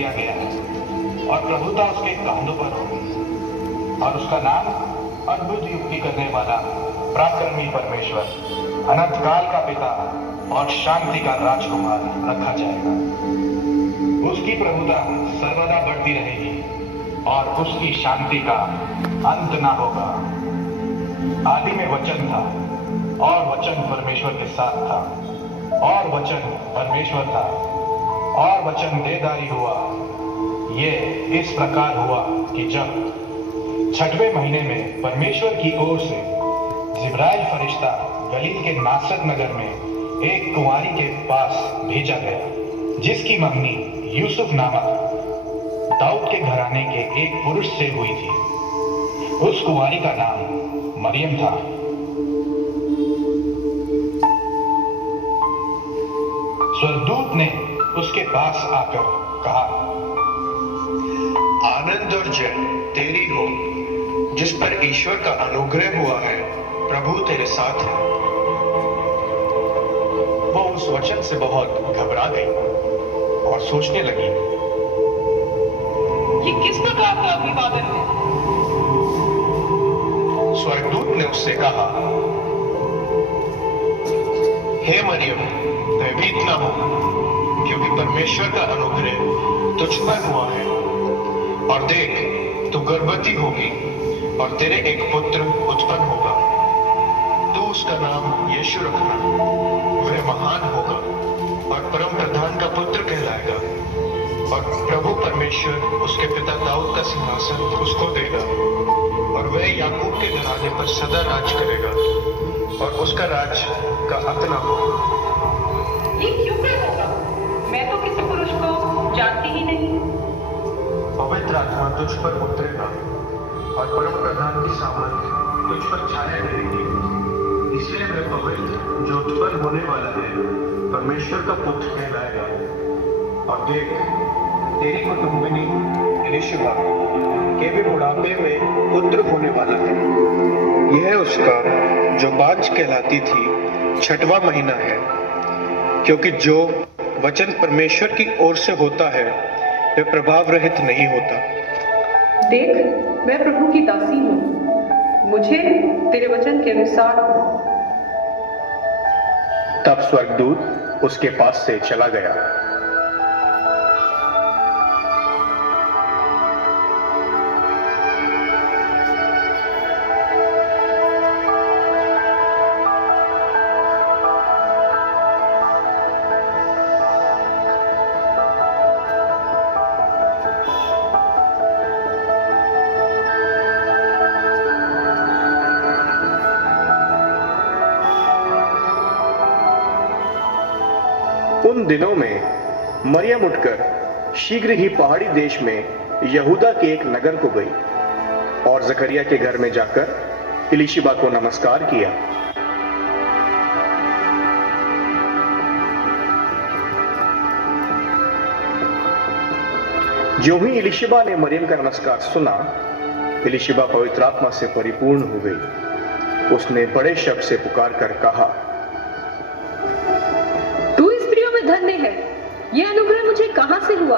दिया गया है और प्रभुता उसके कांधों पर होगी और उसका नाम अद्भुत युक्ति करने वाला, पराक्रमी परमेश्वर, अनंत काल का पिता और शांति का राजकुमार रखा जाएगा। उसकी प्रभुता सर्वदा बढ़ती रहेगी और उसकी शांति का अंत ना होगा। आदि में वचन था और वचन परमेश्वर के साथ था और वचन परमेश्वर था और वचन देहधारी हुआ। ये इस प्रकार हुआ कि जब 6वें महीने में परमेश्वर की ओर से जिब्राइल फरिश्ता गलील के नासरत नगर में एक कुंवारी के पास भेजा गया, जिसकी मंगनी यूसुफ नामक दाऊद के घराने के एक पुरुष से हुई थी। उस कुंवारी का नाम मरियम था। स्वर्गदूत ने उसके पास आकर कहा, आनंद और जय तेरी हो, जिस पर ईश्वर का अनुग्रह हुआ है, प्रभु तेरे साथ है। वो उस वचन से बहुत घबरा गई और सोचने लगी, ये किस प्रकार का अभिवादन है? स्वर्गदूत ने उससे कहा, हे मरियम, भयभीत न हो, क्योंकि परमेश्वर का अनुग्रह तुझ पर हुआ है। और देख, तू गर्भवती होगी और तेरे एक पुत्र उत्पन्न होगा। तू उसका नाम यीशु रखना। वह महान होगा और परम प्रधान का पुत्र कहलाएगा। और प्रभु परमेश्वर उसके पिता दाऊद का सिंहासन उसको देगा और वह याकूब के घराने पर सदा राज करेगा और उसका राज का अंत न होगा। ये क्यों कर होगा? मैं तो किसी पुरुष को जानती ही नहीं। पवित्र आत्मा तुझ पर उतरेगा और परम प्रधान की सामर्थ तुझ पर छाया रहेगी। इसलिए वह पवित्र जो उत्पन्न होने वाला है, परमेश्वर का पुत्र कहलाएगा। और देख, तेरी कुटुंबिनी एलीशिबा के भी बुढ़ापे में पुत्र होने वाला है। यह उसका जो बांझ कहलाती थी 6वां महीना है, क्योंकि जो वचन परमेश्वर की ओर से होता है वह प्रभाव रहित नहीं होता। देख, मैं प्रभु की दासी हूँ, मुझे तेरे वचन के अनुसार हो। तब स्वर्गदूत उसके पास से चला गया। उन दिनों में मरियम उठकर शीघ्र ही पहाड़ी देश में यहूदा के एक नगर को गई और जकरिया के घर में जाकर एलीशिबा को नमस्कार किया। ज्यों ही एलीशिबा ने मरियम का नमस्कार सुना, एलीशिबा पवित्र आत्मा से परिपूर्ण हो गई। उसने बड़े शब्द से पुकार कर कहा, धन्य है, यह अनुग्रह मुझे कहां से हुआ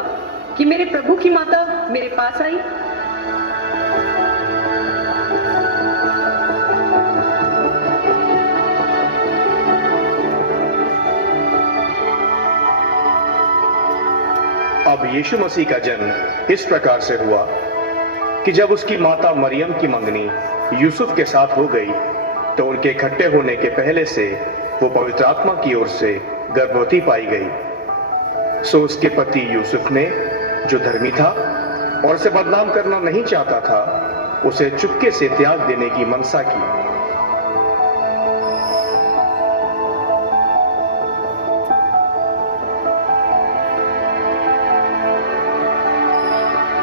कि मेरे प्रभु की माता मेरे पास आई? अब यीशु मसीह का जन्म इस प्रकार से हुआ कि जब उसकी माता मरियम की मंगनी यूसुफ के साथ हो गई, तो उनके इकट्ठे होने के पहले से वो पवित्र आत्मा की ओर से गर्भवती पाई गई। सो उसके पति यूसुफ ने, जो धर्मी था और उसे बदनाम करना नहीं चाहता था, उसे चुपके से त्याग देने की मनसा की।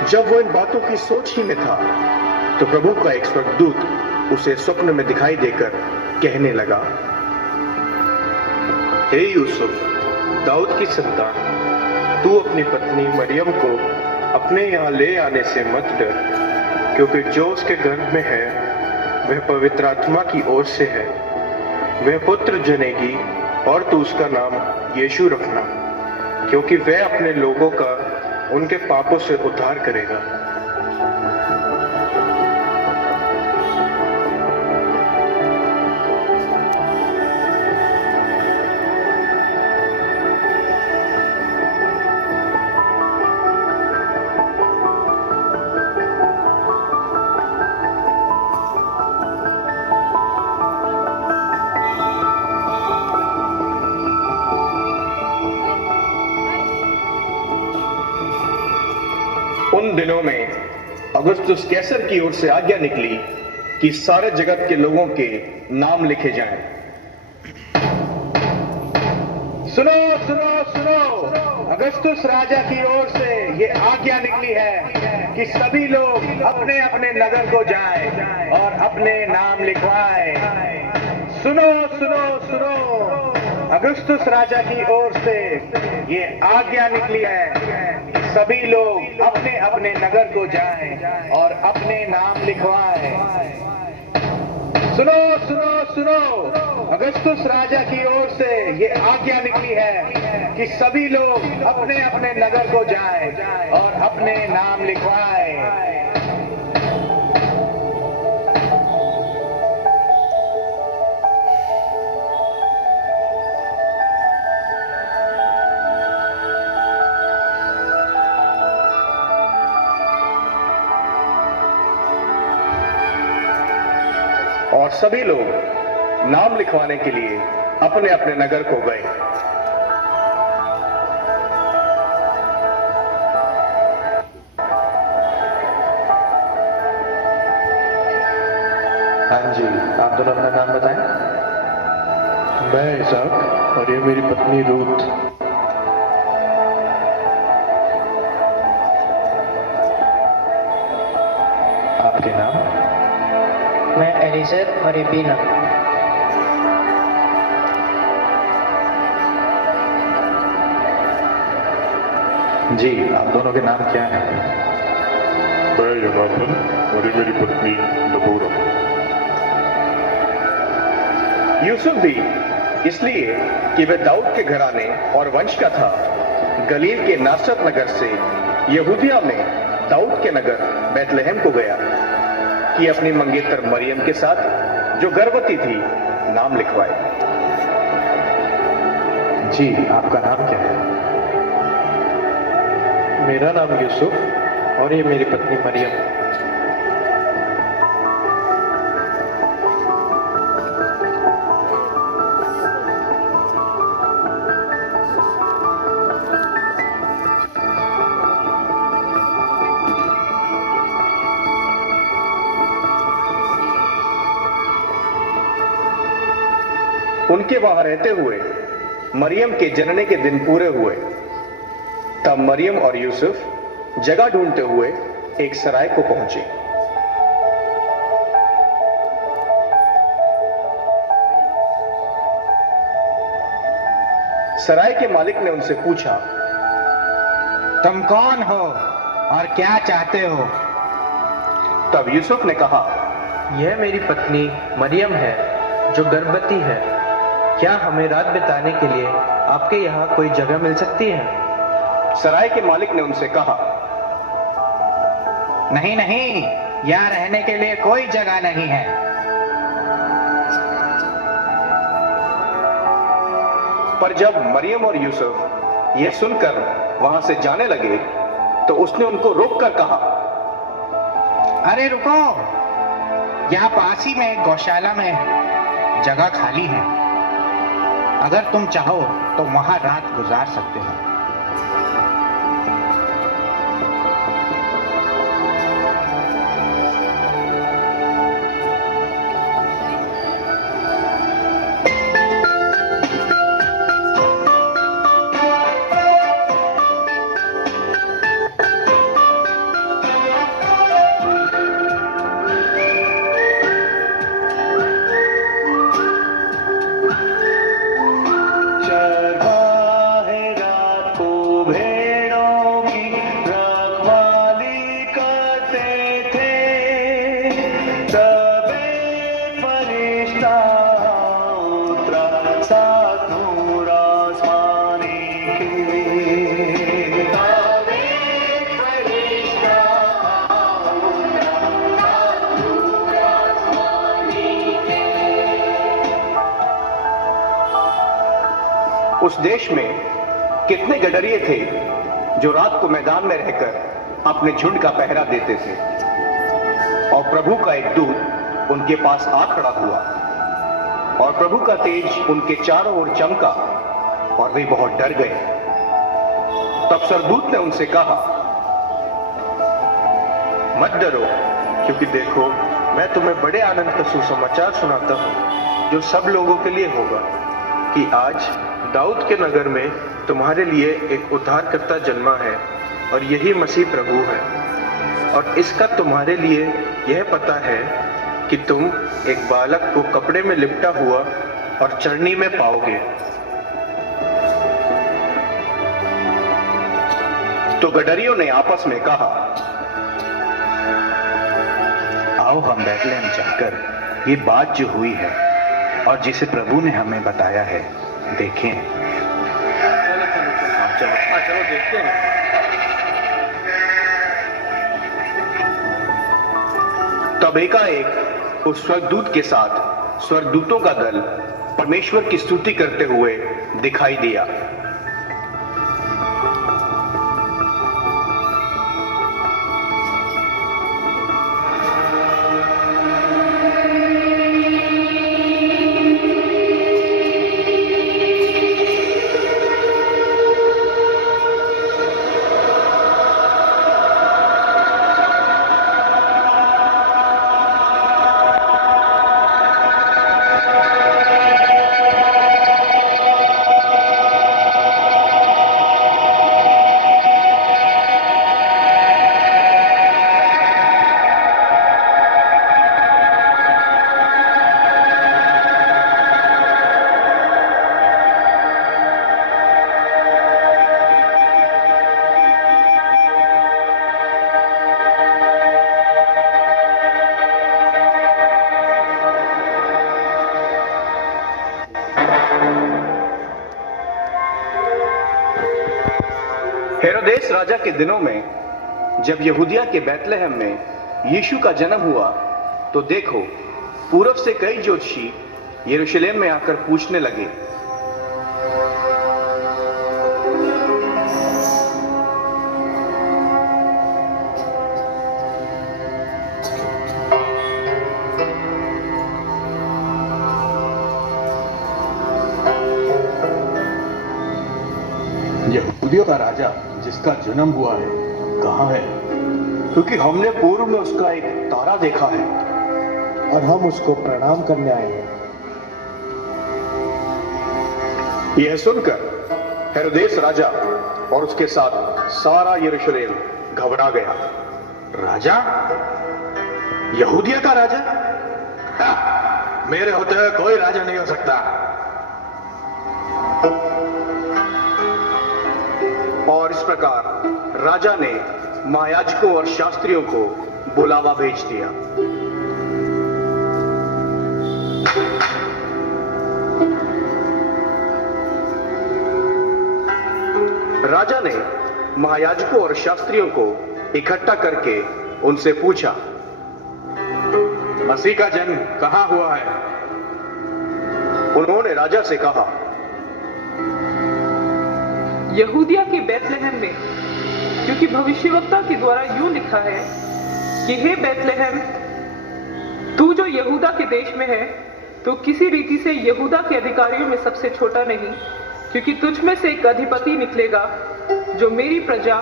जब वो इन बातों की सोच ही में था, तो प्रभु का एक स्वर्गदूत उसे स्वप्न में दिखाई देकर कहने लगा, हे यूसुफ, दाऊद की संतान, तू अपनी पत्नी मरियम को अपने यहाँ ले आने से मत डर, क्योंकि जो उसके गर्भ में है वह पवित्र आत्मा की ओर से है। वह पुत्र जनेगी और तू उसका नाम यीशु रखना, क्योंकि वह अपने लोगों का उनके पापों से उद्धार करेगा। उन दिनों में अगस्तुस कैसर की ओर से आज्ञा निकली कि सारे जगत के लोगों के नाम लिखे जाएं। सुनो सुनो सुनो, अगस्तुस राजा की ओर से ये आज्ञा निकली है कि सभी लोग अपने अपने नगर को जाएं और अपने नाम लिखवाएं। सुनो सुनो सुनो, अगस्तुस राजा की ओर से ये आज्ञा निकली है, सभी लोग अपने अपने नगर को जाएं और अपने नाम लिखवाएं। सुनो सुनो सुनो, अगस्तुस राजा की ओर से ये आज्ञा निकली है कि सभी लोग अपने अपने नगर को जाएं और अपने नाम लिखवाएं। और सभी लोग नाम लिखवाने के लिए अपने अपने नगर को गए। हाँ जी, आप दोनों अपना नाम बताएं। मैं इसाक और ये मेरी पत्नी रूथ। आपके नाम? मैं एलिसर और ये बीना। जी, आप दोनों के नाम क्या हैं? मैं योनाथन और ये मेरी पत्नी दबोरा। यूसुफ भी इसलिए कि वह दाऊद के घराने और वंश का था, गलील के नासरत नगर से यहूदिया में दाऊद के नगर बैतलहम को गया कि अपनी मंगेतर मरियम के साथ, जो गर्भवती थी, नाम लिखवाए। जी, आपका नाम क्या है? मेरा नाम यूसुफ और ये मेरी पत्नी मरियम। उनके वहां रहते हुए मरियम के जनने के दिन पूरे हुए। तब मरियम और यूसुफ जगह ढूंढते हुए एक सराय को पहुंचे। सराय के मालिक ने उनसे पूछा, तुम कौन हो और क्या चाहते हो? तब यूसुफ ने कहा, यह मेरी पत्नी मरियम है जो गर्भवती है। क्या हमें रात बिताने के लिए आपके यहाँ कोई जगह मिल सकती है? सराय के मालिक ने उनसे कहा, नहीं नहीं, यहाँ रहने के लिए कोई जगह नहीं है। पर जब मरियम और यूसुफ यह सुनकर वहां से जाने लगे तो उसने उनको रोककर कहा, अरे रुको, यहाँ पास ही में एक गौशाला में जगह खाली है। अगर तुम चाहो तो वहां रात गुजार सकते हो। चरवाहे रात उस देश में कितने गडरिये थे जो रात को मैदान में रहकर अपने झुंड का पहरा देते थे। और प्रभु का एक दूत उनके पास आ खड़ा हुआ और प्रभु का तेज उनके चारों ओर चमका और वे बहुत डर गए। तब स्वर्गदूत ने उनसे कहा, मत डरो, क्योंकि देखो मैं तुम्हें बड़े आनंद का सुसमाचार सुनाता हूं जो सब लोगों के लिए होगा, कि आज दाऊद के नगर में तुम्हारे लिए एक उद्धारकर्ता जन्मा है और यही मसीह प्रभु है। और इसका तुम्हारे लिए यह पता है कि तुम एक बालक को कपड़े में लिपटा हुआ और चरनी में पाओगे। तो गडरियों ने आपस में कहा, आओ हम बैतलहम जाकर ये बात जो हुई है और जिसे प्रभु ने हमें बताया है देखें। चलो देखते हैं। तब एकाएक उस स्वर्गदूत के साथ स्वर्गदूतों का दल परमेश्वर की स्तुति करते हुए दिखाई दिया। हेरोदेस राजा के दिनों में जब यहूदिया के बैतलहम में यीशु का जन्म हुआ, तो देखो पूरब से कई ज्योतिषी यरूशलेम में आकर पूछने लगे, यहूदियों का राजा जिसका जन्म हुआ है कहाँ है? क्योंकि हमने पूर्व में उसका एक तारा देखा है और हम उसको प्रणाम करने आए हैं। यह सुनकर हेरोदेस राजा और उसके साथ सारा यरूशलेम घबरा गया। राजा? यहूदिया का राजा? मेरे होते हुए कोई राजा नहीं हो सकता। और इस प्रकार राजा ने महायाजकों और शास्त्रियों को बुलावा भेज दिया। राजा ने महायाजकों और शास्त्रियों को इकट्ठा करके उनसे पूछा, मसीह का जन्म कहां हुआ है? उन्होंने राजा से कहा, यहूदिया के बैतलहम में, क्योंकि भविष्यवक्ता के द्वारा यूं लिखा है कि हे बैतलहम, तू जो यहूदा के देश में है, तो किसी रीति से यहूदा के अधिकारियों में सबसे छोटा नहीं, क्योंकि तुझ में से एक अधिपति निकलेगा जो मेरी प्रजा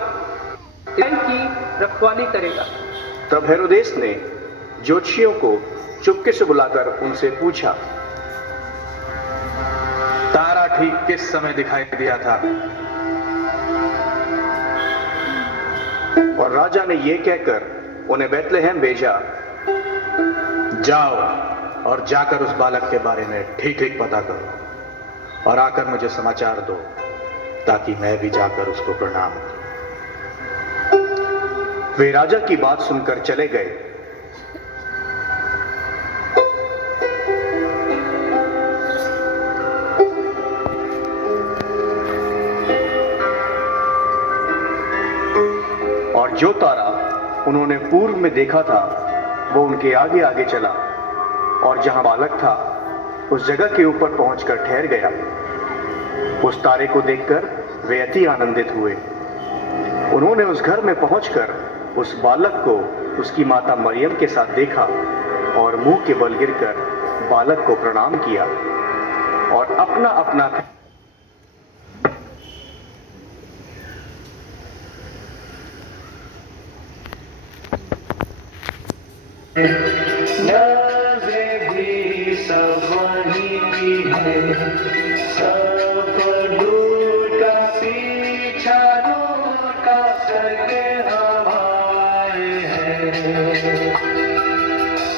इस्राएल की रखवाली करेगा। तब हेरोदेस ने ज्योतिषियों को चुपके से बुलाकर उनसे पूछा, तारा ठीक किस समय दिखाई दिया था? और राजा ने यह कहकर उन्हें बैतलहम भेजा, जाओ और जाकर उस बालक के बारे में ठीक ठीक पता करो और आकर मुझे समाचार दो, ताकि मैं भी जाकर उसको प्रणाम करूं। वे राजा की बात सुनकर चले गए। और जो तारा उन्होंने पूर्व में देखा था वो उनके आगे आगे चला और जहां बालक था उस जगह के ऊपर पहुंचकर ठहर गया। उस तारे को देखकर वे अति आनंदित हुए। उन्होंने उस घर में पहुंचकर उस बालक को उसकी माता मरियम के साथ देखा और मुंह के बल गिरकर बालक को प्रणाम किया और अपना अपना नजरें भी सब वहीं की है, सब लूट का पीछा लूट का करके हवाए हैं।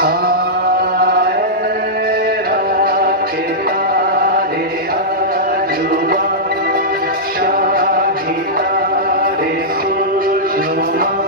आए रात के तारे आजुबा, शाही तारे खुशनुमा